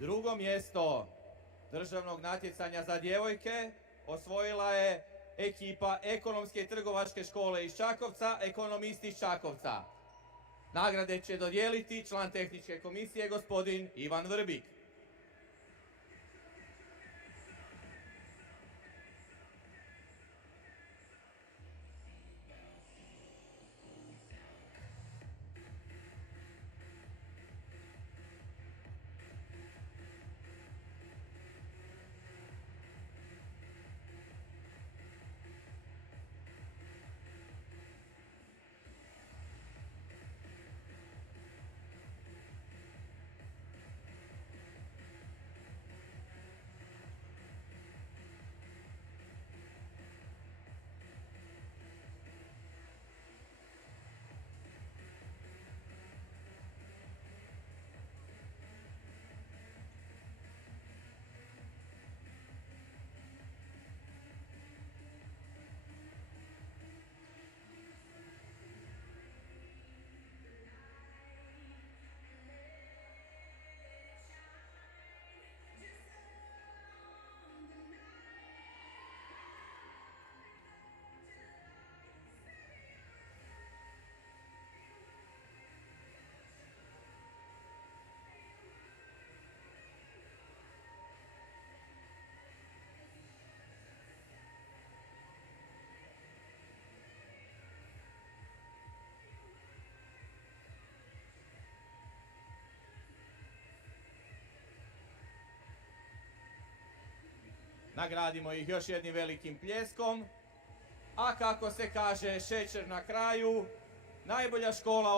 Drugo mjesto državnog natjecanja za djevojke osvojila je ekipa Ekonomske i trgovačke škole iz Čakovca, ekonomisti iz Čakovca. Nagrade će dodijeliti član tehničke komisije gospodin Ivan Vrbik. Nagradimo ih još jednim velikim pljeskom, a kako se kaže šećer na kraju, najbolja škola